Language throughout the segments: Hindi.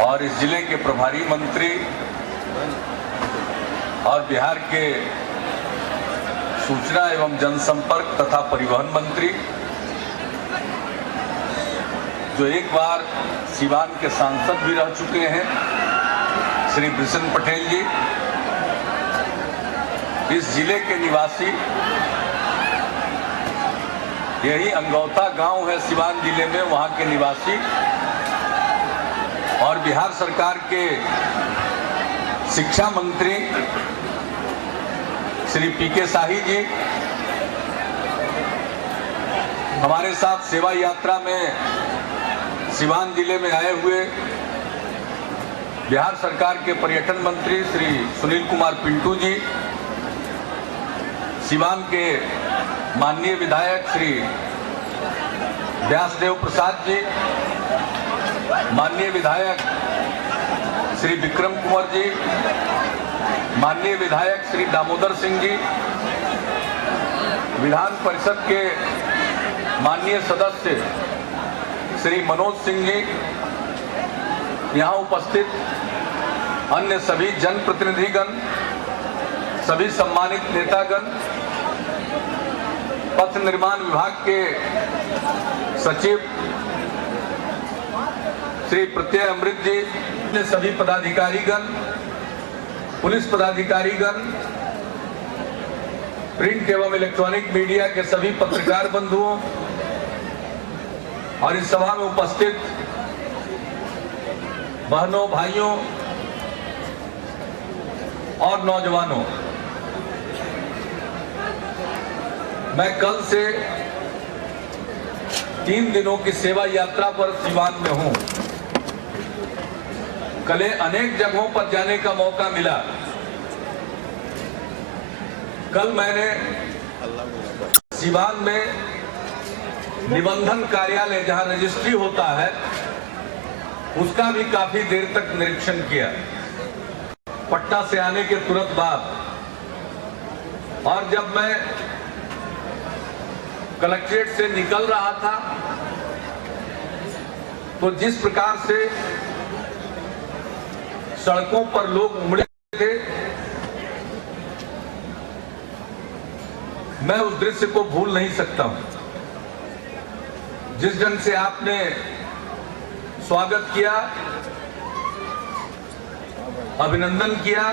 और इस जिले के प्रभारी मंत्री और बिहार के सूचना एवं जनसंपर्क तथा परिवहन मंत्री, जो एक बार सिवान के सांसद भी रह चुके हैं, श्री बिशन पटेल जी, इस जिले के निवासी, यही अंगौता गांव है सिवान जिले में, वहां के निवासी और बिहार सरकार के शिक्षा मंत्री श्री पीके शाही जी हमारे साथ सेवा यात्रा में सिवान जिले में आए हुए बिहार सरकार के पर्यटन मंत्री श्री सुनील कुमार पिंटू जी, सिवान के माननीय विधायक श्री व्यासदेव प्रसाद जी, माननीय विधायक श्री विक्रम कुंवर जी, माननीय विधायक श्री दामोदर सिंह जी, विधान परिषद के माननीय सदस्य श्री मनोज सिंह जी, यहाँ उपस्थित अन्य सभी जनप्रतिनिधिगण, सभी सम्मानित नेतागण, पथ निर्माण विभाग के सचिव श्री प्रत्यय अमृत जी, सभी पदाधिकारीगण, पुलिस पदाधिकारीगण, प्रिंट एवं इलेक्ट्रॉनिक मीडिया के सभी पत्रकार बंधुओं और इस सभा में उपस्थित बहनों, भाइयों और नौजवानों, मैं कल से 3 दिनों की सेवा यात्रा पर सिवान में हूं। कल अनेक जगहों पर जाने का मौका मिला। कल मैंने सिवान में निबंधन कार्यालय जहां रजिस्ट्री होता है उसका भी काफी देर तक निरीक्षण किया, पटना से आने के तुरंत बाद। और जब मैं कलेक्ट्रेट से निकल रहा था तो जिस प्रकार से सड़कों पर लोग उमड़े थे, मैं उस दृश्य को भूल नहीं सकता हूं। जिस ढंग से आपने स्वागत किया, अभिनंदन किया,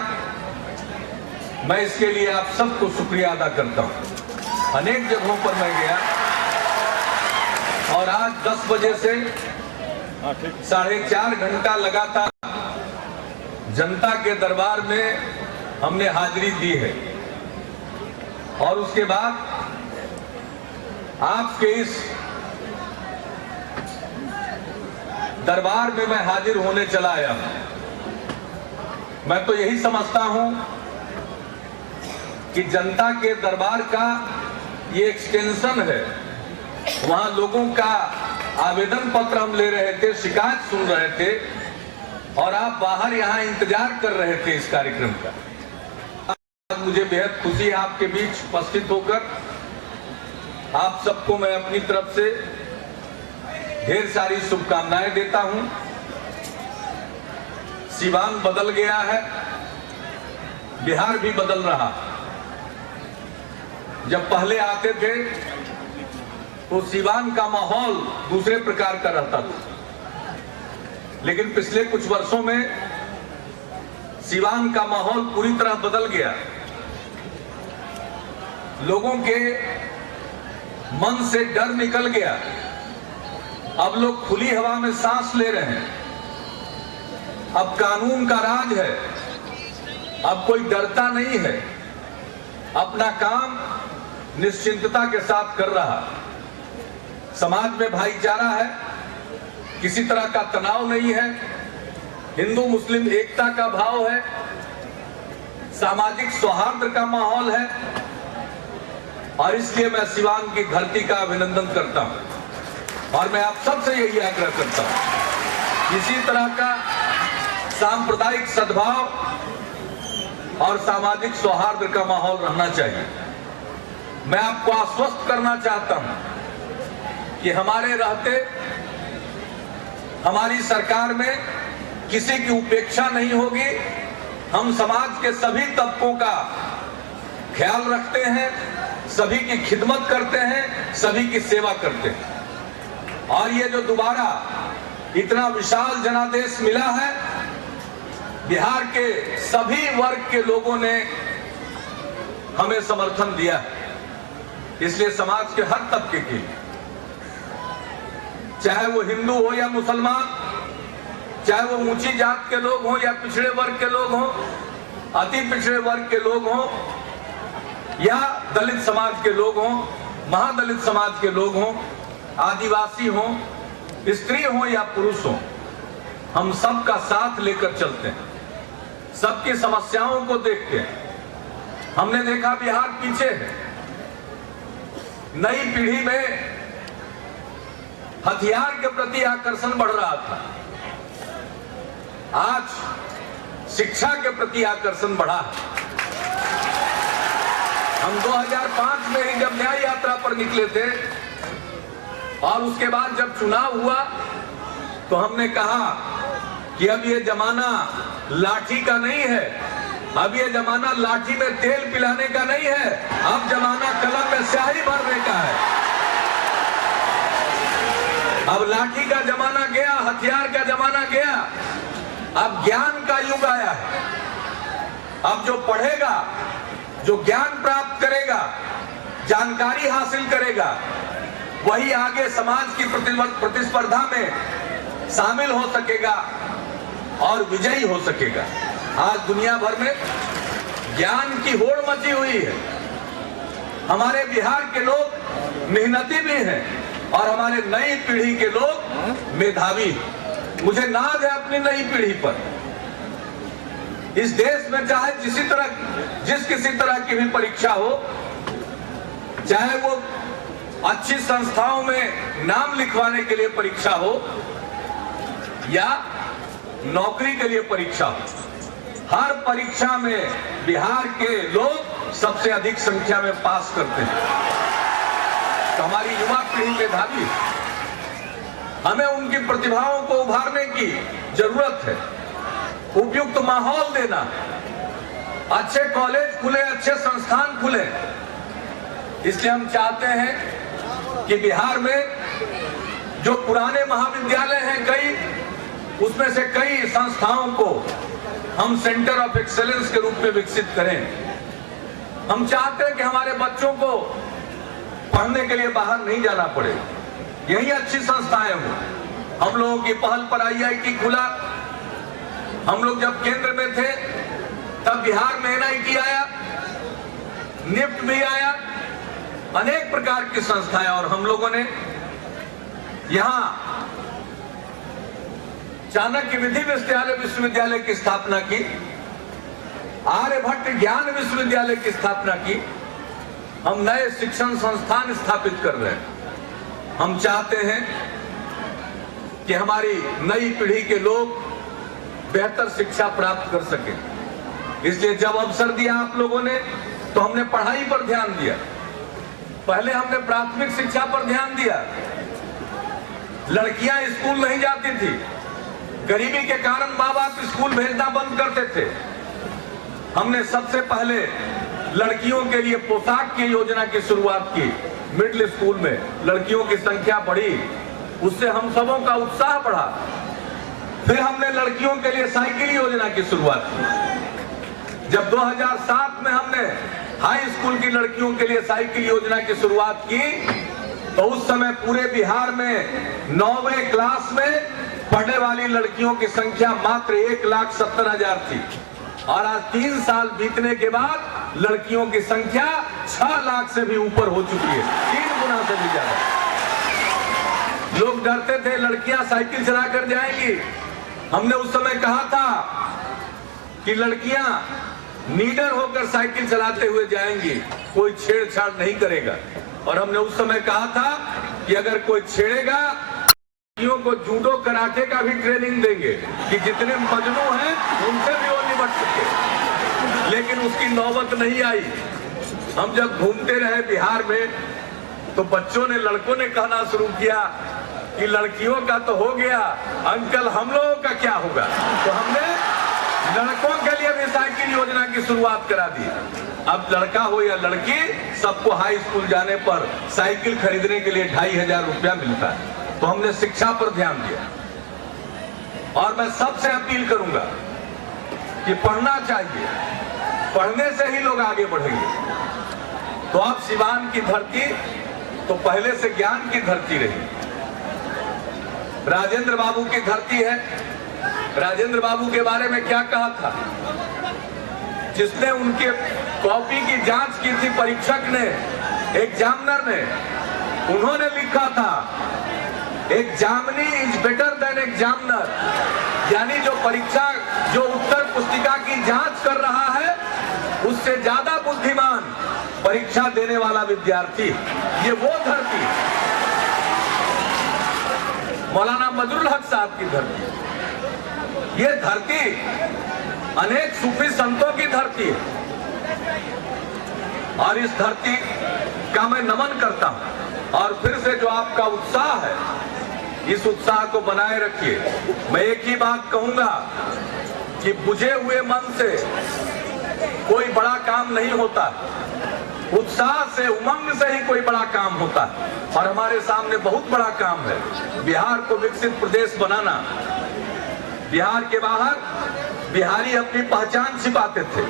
मैं इसके लिए आप सबको शुक्रिया अदा करता हूं। अनेक जगहों पर मैं गया और आज 10 बजे से 4.5 घंटा लगातार जनता के दरबार में हमने हाजिरी दी है। और उसके बाद आपके इस दरबार में मैं हाजिर होने चला आया हूं। मैं तो यही समझता हूं कि जनता के दरबार का ये एक्सटेंशन है। वहां लोगों का आवेदन पत्र हम ले रहे थे, शिकायत सुन रहे थे और आप बाहर यहां इंतजार कर रहे थे इस कार्यक्रम का। आज मुझे बेहद खुशी है आपके बीच उपस्थित होकर। आप सबको मैं अपनी तरफ से ढेर सारी शुभकामनाएं देता हूं। सिवान बदल गया है, बिहार भी बदल रहा। जब पहले आते थे तो सिवान का माहौल दूसरे प्रकार का रहता था, लेकिन पिछले कुछ वर्षों में सिवान का माहौल पूरी तरह बदल गया। लोगों के मन से डर निकल गया। अब लोग खुली हवा में सांस ले रहे हैं। अब कानून का राज है। अब कोई डरता नहीं है। अपना काम निश्चिंतता के साथ कर रहा। समाज में भाईचारा है, किसी तरह का तनाव नहीं है, हिंदू मुस्लिम एकता का भाव है, सामाजिक सौहार्द का माहौल है। और इसलिए मैं सिवान की धरती का अभिनंदन करता हूं और मैं आप सबसे यही आग्रह करता हूं, इसी तरह का सांप्रदायिक सद्भाव और सामाजिक सौहार्द का माहौल रहना चाहिए। मैं आपको आश्वस्त करना चाहता हूं कि हमारे रहते हमारी सरकार में किसी की उपेक्षा नहीं होगी। हम समाज के सभी तबकों का ख्याल रखते हैं, सभी की खिदमत करते हैं, सभी की सेवा करते हैं। और ये जो दोबारा इतना विशाल जनादेश मिला है, बिहार के सभी वर्ग के लोगों ने हमें समर्थन दिया है। इसलिए समाज के हर तबके की, चाहे वो हिंदू हो या मुसलमान, चाहे वो ऊंची जात के लोग हों या पिछड़े वर्ग के लोग हों, अति पिछड़े वर्ग के लोग हों या दलित समाज के लोग हों, महादलित समाज के लोग हों, आदिवासी हों, स्त्री हों या पुरुष हों, हम सबका साथ लेकर चलते हैं, सबकी समस्याओं को देखते हैं। हमने देखा बिहार पीछे है। नई पीढ़ी में हथियार के प्रति आकर्षण बढ़ रहा था, आज शिक्षा के प्रति आकर्षण बढ़ा है। हम 2005 में ही जब न्याय यात्रा पर निकले थे और उसके बाद जब चुनाव हुआ तो हमने कहा कि अब ये जमाना लाठी का नहीं है, अब ये जमाना लाठी में तेल पिलाने का नहीं है, अब जमाना कलम में स्याही भरने का है। अब लाठी का जमाना गया, हथियार का जमाना गया, अब ज्ञान का युग आया है। अब जो पढ़ेगा, जो ज्ञान प्राप्त करेगा, जानकारी हासिल करेगा, वही आगे समाज की प्रतिस्पर्धा में शामिल हो सकेगा और विजयी हो सकेगा। आज दुनिया भर में ज्ञान की होड़ मची हुई है। हमारे बिहार के लोग मेहनती भी हैं और हमारे नई पीढ़ी के लोग मेधावी। मुझे नाज है अपनी नई पीढ़ी पर। इस देश में चाहे जिस किसी तरह की भी परीक्षा हो, चाहे वो अच्छी संस्थाओं में नाम लिखवाने के लिए परीक्षा हो या नौकरी के लिए परीक्षा हो, हर परीक्षा में बिहार के लोग सबसे अधिक संख्या में पास करते हैं। तो हमारी युवा पीढ़ी मेधावी, हमें उनकी प्रतिभाओं को उभारने की जरूरत है। उपयुक्त माहौल देना, अच्छे कॉलेज खुले, अच्छे संस्थान खुले। इसलिए हम चाहते हैं कि बिहार में जो पुराने महाविद्यालय हैं कई, उसमें से कई संस्थाओं को हम सेंटर ऑफ एक्सेलेंस के रूप में विकसित करें। हम चाहते हैं कि हमारे बच्चों को पढ़ने के लिए बाहर नहीं जाना पड़े, यही अच्छी संस्थाएं हों। हम लोगों की पहल पर IIT खुला। हम लोग जब केंद्र में थे तब बिहार में NIT आया, निफ्ट भी आया, अनेक प्रकार की संस्थाएं, और हम लोगों ने यहां चाणक्य विधि विश्वविद्यालय की स्थापना की, आर्यभट्ट ज्ञान विश्वविद्यालय की स्थापना की। हम नए शिक्षण संस्थान स्थापित कर रहे हैं। हम चाहते हैं कि हमारी नई पीढ़ी के लोग बेहतर शिक्षा प्राप्त कर सकें। इसलिए जब अवसर दिया आप लोगों ने तो हमने पढ़ाई पर ध्यान दिया। पहले हमने प्राथमिक शिक्षा पर ध्यान दिया। लड़कियां स्कूल नहीं जाती थी, गरीबी के कारण माँ बाप स्कूल भेजना बंद करते थे। हमने सबसे पहले लड़कियों के लिए पोशाक की योजना की शुरुआत की। मिडिल स्कूल में लड़कियों की संख्या बढ़ी, उससे हम सबों का उत्साह बढ़ा। फिर हमने लड़कियों के लिए साइकिल योजना की शुरुआत की। जब 2007 में हमने हाई स्कूल की लड़कियों के लिए साइकिल योजना की शुरुआत की तो उस समय पूरे बिहार में 9वीं क्लास में पढ़ने वाली लड़कियों की संख्या मात्र 1,70,000 थी, और आज 3 साल बीतने के बाद लड़कियों की संख्या 6 लाख से भी ऊपर हो चुकी है, 3 गुना से भी ज्यादा। लोग डरते थे लड़कियां साइकिल चलाकर जाएंगी। हमने उस समय कहा था कि लड़कियां नीडर होकर साइकिल चलाते हुए जाएंगी, कोई छेड़छाड़ नहीं करेगा। और हमने उस समय कहा था कि अगर कोई छेड़ेगा लड़कियों को जूडो कराटे का भी ट्रेनिंग देंगे कि जितने मजनू हैं उनसे भी वो निपट सके। लेकिन उसकी नौबत नहीं आई। हम जब घूमते रहे बिहार में तो बच्चों ने, लड़कों ने कहना शुरू किया कि लड़कियों का तो हो गया, अंकल हम लोगों का क्या होगा। तो हमने लड़कों के लिए भी साइकिल योजना की शुरुआत करा दी। अब लड़का हो या लड़की, सबको हाई स्कूल जाने पर साइकिल खरीदने के लिए 2500 रुपया मिलता है। तो हमने शिक्षा पर ध्यान दिया और मैं सबसे अपील करूंगा कि पढ़ना चाहिए, पढ़ने से ही लोग आगे बढ़ेंगे। तो अब सिवान की धरती तो पहले से ज्ञान की धरती रही, राजेंद्र बाबू की धरती है। राजेंद्र बाबू के बारे में क्या कहा था, जिसने उनके कॉपी की जांच की थी परीक्षक ने, एग्जामिनर ने, उन्होंने लिखा था examinee is better than examiner, यानी जो परीक्षा, जो उत्तर पुस्तिका की जांच कर रहा है उससे ज्यादा बुद्धिमान परीक्षा देने वाला विद्यार्थी। ये वो धरती मौलाना बदरुल हक साहब की धरती, ये धरती अनेक सूफी संतों की धरती है। और इस धरती का मैं नमन करता हूं। और फिर से जो आपका उत्साह है, इस उत्साह को बनाए रखिए। मैं एक ही बात कहूंगा कि बुझे हुए मन से कोई बड़ा काम नहीं होता, उत्साह से, उमंग से ही कोई बड़ा काम होता है। और हमारे सामने बहुत बड़ा काम है, बिहार को विकसित प्रदेश बनाना। बिहार के बाहर बिहारी अपनी पहचान छिपाते थे,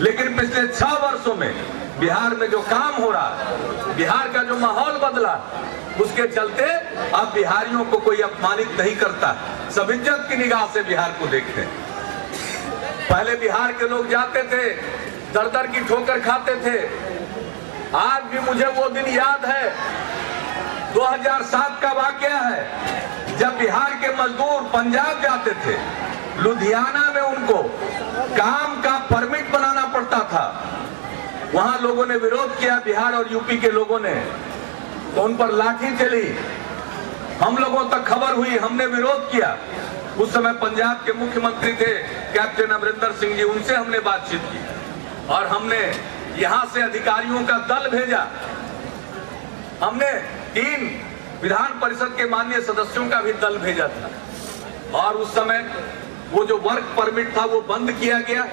लेकिन पिछले 6 वर्षों में बिहार में जो काम हो रहा है, बिहार का जो माहौल बदला, उसके चलते अब बिहारियों को कोई अपमानित नहीं करता, सब इज्जत की निगाह से बिहार को देखते हैं। पहले बिहार के लोग जाते थे, दर दर की ठोकर खाते थे। आज भी मुझे वो दिन याद है, 2007 का वाकया है, जब बिहार के मजदूर पंजाब जाते थे, लुधियाना में उनको काम का परमिट बनाना पड़ता था। वहां लोगों ने विरोध किया, बिहार और यूपी के लोगों ने, तो उन पर लाठी चली। हम लोगों तक खबर हुई, हमने विरोध किया। उस समय पंजाब के मुख्यमंत्री थे कैप्टन अमरिंदर सिंह जी, उनसे हमने बातचीत की और हमने यहां से अधिकारियों का दल भेजा। हमने 3 विधान परिषद के माननीय सदस्यों का भी दल भेजा था और उस समय वो जो वर्क परमिट था वो बंद किया गया।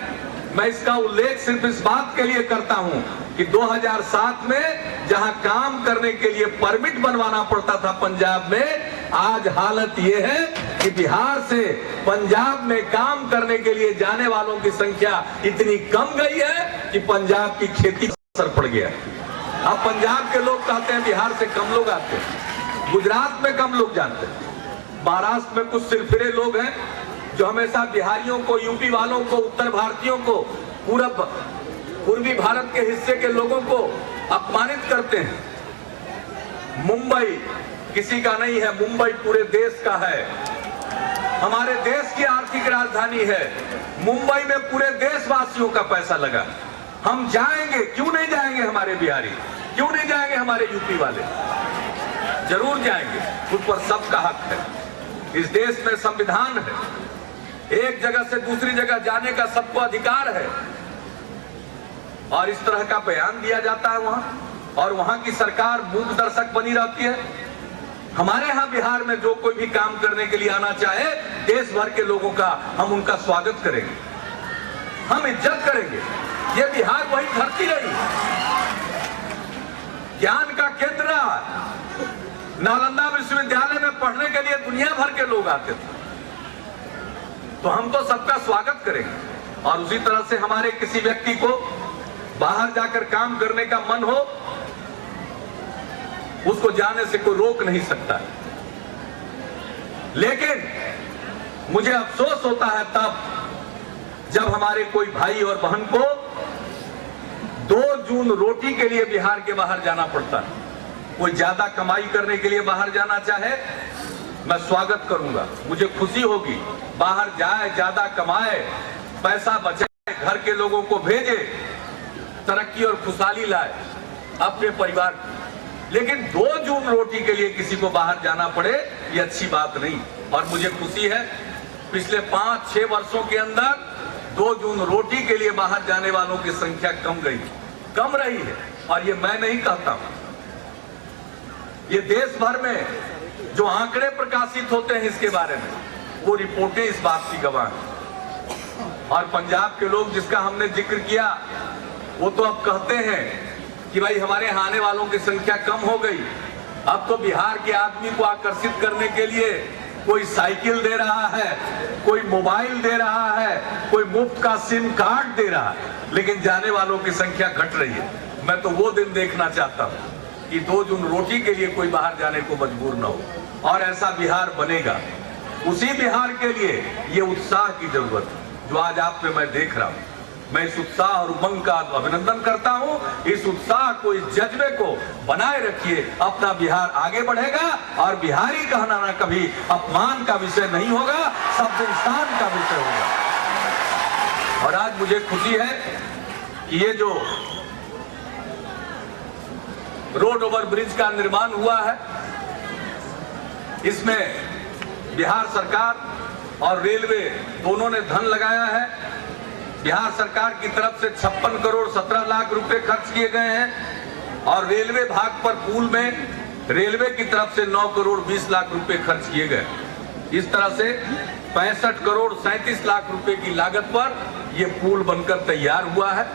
मैं इसका उल्लेख सिर्फ इस बात के लिए करता हूं कि 2007 में जहां काम करने के लिए परमिट बनवाना पड़ता था पंजाब में, आज हालत यह है कि बिहार से पंजाब में काम करने के लिए जाने वालों की संख्या इतनी कम गई है कि पंजाब की खेती पर असर पड़ गया। अब पंजाब के लोग कहते हैं बिहार से कम लोग आते हैं, गुजरात में कम लोग जानते हैं, महाराष्ट्र में कुछ सिरफिरे लोग हैं जो हमेशा बिहारियों को, यूपी वालों को, उत्तर भारतीयों को, पूर्वी भारत के हिस्से के लोगों को अपमानित करते हैं। मुंबई किसी का नहीं है, मुंबई पूरे देश का है, हमारे देश की आर्थिक राजधानी है। मुंबई में पूरे देशवासियों का पैसा लगा। हम जाएंगे, क्यों नहीं जाएंगे हमारे बिहारी, क्यों नहीं जाएंगे हमारे यूपी वाले, जरूर जाएंगे, उस पर सबका हक है। इस देश में संविधान है, एक जगह से दूसरी जगह जाने का सबको अधिकार है और इस तरह का बयान दिया जाता है वहां, और वहां की सरकार मूक दर्शक बनी रहती है। हमारे यहां बिहार में जो कोई भी काम करने के लिए आना चाहे, देश भर के लोगों का हम उनका स्वागत करेंगे, हम इज्जत करेंगे। ये बिहार वही धरती रही, ज्ञान का केंद्र रहा। नालंदा विश्वविद्यालय में पढ़ने के लिए दुनिया भर के लोग आते थे, तो हम तो सबका स्वागत करेंगे। और उसी तरह से हमारे किसी व्यक्ति को बाहर जाकर काम करने का मन हो, उसको जाने से कोई रोक नहीं सकता। लेकिन मुझे अफसोस होता है तब जब हमारे कोई भाई और बहन को 2 जून रोटी के लिए बिहार के बाहर जाना पड़ता है। कोई ज्यादा कमाई करने के लिए बाहर जाना चाहे, मैं स्वागत करूंगा, मुझे खुशी होगी, बाहर जाए, ज्यादा कमाए, पैसा बचाए, घर के लोगों को भेजे, तरक्की और खुशहाली लाए अपने परिवार। लेकिन 2 जून रोटी के लिए किसी को बाहर जाना पड़े, ये अच्छी बात नहीं। और मुझे खुशी है पिछले 5-6 वर्षों के अंदर 2 जून रोटी के लिए बाहर जाने वालों की संख्या कम रही है। और ये मैं नहीं कहता हूं, ये देश भर में जो आंकड़े प्रकाशित होते हैं इसके बारे में, वो रिपोर्टें इस बात की गवाह हैं। और पंजाब के लोग जिसका हमने जिक्र किया, वो तो अब कहते हैं कि भाई हमारे यहाँ आने वालों की संख्या कम हो गई, अब तो बिहार के आदमी को आकर्षित करने के लिए कोई साइकिल दे रहा है, कोई मोबाइल दे रहा है, कोई मुफ्त का सिम कार्ड दे रहा है, लेकिन जाने वालों की संख्या घट रही है। मैं तो वो दिन देखना चाहता हूँ कि 2 जून रोटी के लिए कोई बाहर जाने को मजबूर न हो, और ऐसा बिहार बनेगा। उसी बिहार के लिए ये उत्साह की जरूरत है जो आज आप में मैं देख रहा हूँ। मैं इस उत्साह और उमंग का अभिनंदन करता हूं। इस उत्साह को, इस जज्बे को बनाए रखिए, अपना बिहार आगे बढ़ेगा और बिहारी कहना कभी अपमान का विषय नहीं होगा, सब इंसान का विषय होगा। और आज मुझे खुशी है कि ये जो रोड ओवर ब्रिज का निर्माण हुआ है, इसमें बिहार सरकार और रेलवे दोनों ने धन लगाया है। बिहार सरकार की तरफ से 56 करोड़ 17 लाख रुपए खर्च किए गए हैं और रेलवे भाग पर पुल में रेलवे की तरफ से 9 करोड़ 20 लाख रुपए खर्च किए गए। इस तरह से 65 करोड़ 37 लाख रुपए की लागत पर यह पुल बनकर तैयार हुआ है।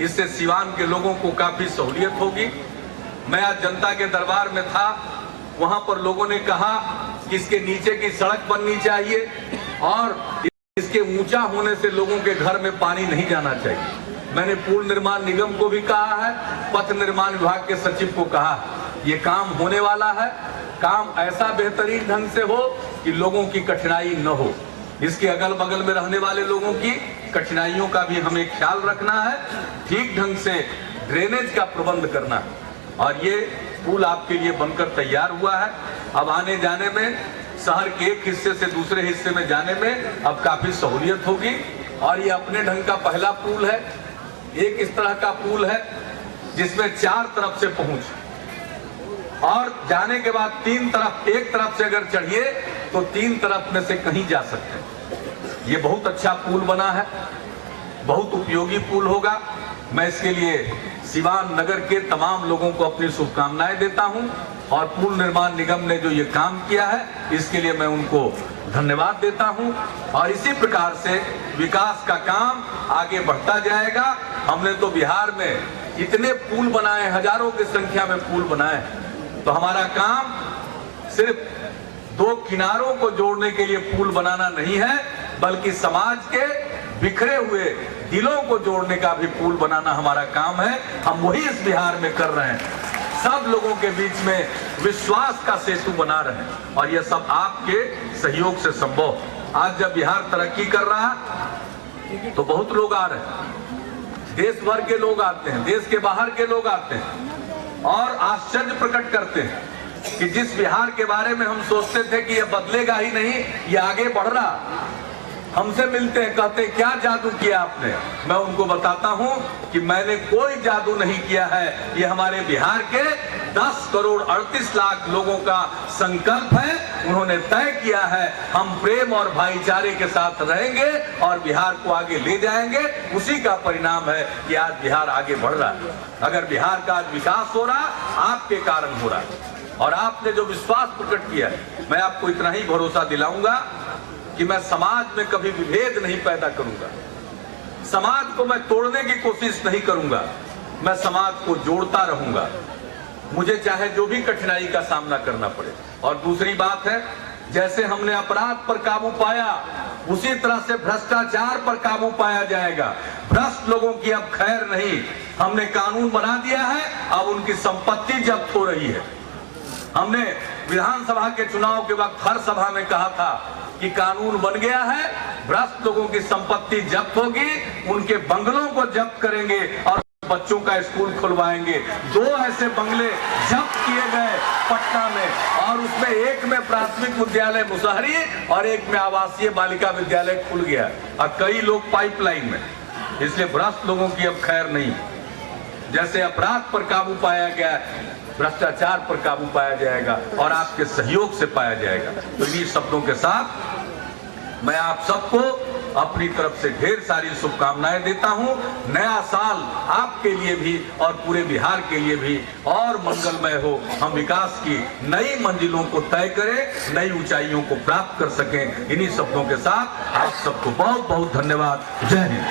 इससे सीवान के लोगों को काफी सहूलियत होगी। मैं आज जनता के दरबार में था, वहां पर लोगों ने कहा कि इसके नीचे की सड़क बननी चाहिए और इसके ऊंचा होने से लोगों के घर में पानी नहीं जाना चाहिए। मैंने पुल निर्माण निगम को भी कहा है, पथ निर्माण विभाग के सचिव को कहा, ये काम होने वाला है। काम ऐसा बेहतरीन ढंग से हो कि लोगों की कठिनाई न हो। इसके अगल बगल में रहने वाले लोगों की कठिनाइयों का भी हमें ख्याल रखना है, ठीक ढंग से ड्रेनेज का प्रबंध करना है। और ये पुल आपके लिए बनकर तैयार हुआ है। अब आने जाने में, शहर के एक हिस्से से दूसरे हिस्से में जाने में अब काफी सहूलियत होगी। और ये अपने ढंग का पहला पुल है। एक इस तरह का पुल है जिसमें 4 तरफ से पहुंच, और जाने के बाद 3 तरफ, एक तरफ से अगर चढ़िए तो 3 तरफ में से कहीं जा सकते हैं। ये बहुत अच्छा पुल बना है, बहुत उपयोगी पुल होगा। मैं इसके लिए सीवान नगर के तमाम लोगों को अपनी शुभकामनाएं देता हूं और पुल निर्माण निगम ने जो ये काम किया है इसके लिए मैं उनको धन्यवाद देता हूं। और इसी प्रकार से विकास का काम आगे बढ़ता जाएगा। हमने तो बिहार में इतने पुल बनाए, हजारों की संख्या में पुल बनाए, तो हमारा काम सिर्फ 2 किनारों को जोड़ने के लिए पुल बनाना नहीं है, बल्कि समाज के बिखरे हुए दिलों को जोड़ने का भी पुल बनाना हमारा काम है। हम वही इस बिहार में कर रहे हैं। सब लोगों के बीच में विश्वास का सेतु बना रहे हैं और यह सब आपके सहयोग से संभव। आज जब बिहार तरक्की कर रहा है तो बहुत लोग आ रहे हैं, देश भर के लोग आते हैं, देश के बाहर के लोग आते हैं और आश्चर्य प्रकट करते हैं कि जिस बिहार के बारे में हम सोचते थे कि यह बदलेगा ही नहीं, यह आगे बढ़ रहा। हमसे मिलते हैं, कहते हैं क्या जादू किया आपने। मैं उनको बताता हूं कि मैंने कोई जादू नहीं किया है, ये हमारे बिहार के 10 करोड़ 38 लाख लोगों का संकल्प है। उन्होंने तय किया है हम प्रेम और भाईचारे के साथ रहेंगे और बिहार को आगे ले जाएंगे। उसी का परिणाम है कि आज बिहार आगे बढ़ रहा है। अगर बिहार का आज विकास हो रहा, आपके कारण हो रहा है। और आपने जो विश्वास प्रकट किया है, मैं आपको इतना ही भरोसा दिलाऊंगा कि मैं समाज में कभी विभेद नहीं पैदा करूंगा, समाज को मैं तोड़ने की कोशिश नहीं करूंगा, मैं समाज को जोड़ता रहूंगा, मुझे चाहे जो भी कठिनाई का सामना करना पड़े। और दूसरी बात है, जैसे हमने अपराध पर काबू पाया, उसी तरह से भ्रष्टाचार पर काबू पाया जाएगा। भ्रष्ट लोगों की अब खैर नहीं। हमने कानून बना दिया है, अब उनकी संपत्ति जब्त हो रही है। हमने विधानसभा के चुनाव के वक्त हर सभा में कहा था कि कानून बन गया है, भ्रष्ट लोगों की संपत्ति जब्त होगी, उनके बंगलों को जब्त करेंगे और बच्चों का स्कूल खुलवाएंगे। 2 ऐसे बंगले जब्त किए गए पटना में, और उसमें एक में प्राथमिक विद्यालय मुसहरी और एक में आवासीय बालिका विद्यालय खुल गया और कई लोग पाइपलाइन में। इसलिए भ्रष्ट लोगों की अब खैर नहीं। जैसे अपराध पर काबू पाया गया, भ्रष्टाचार पर काबू पाया जाएगा और आपके सहयोग से पाया जाएगा। तो इन्हीं शब्दों के साथ मैं आप सबको अपनी तरफ से ढेर सारी शुभकामनाएं देता हूं। नया साल आपके लिए भी और पूरे बिहार के लिए भी और मंगलमय हो। हम विकास की नई मंजिलों को तय करें, नई ऊंचाइयों को प्राप्त कर सकें। इन्हीं शब्दों के साथ आप सबको बहुत बहुत धन्यवाद। जय हिंद।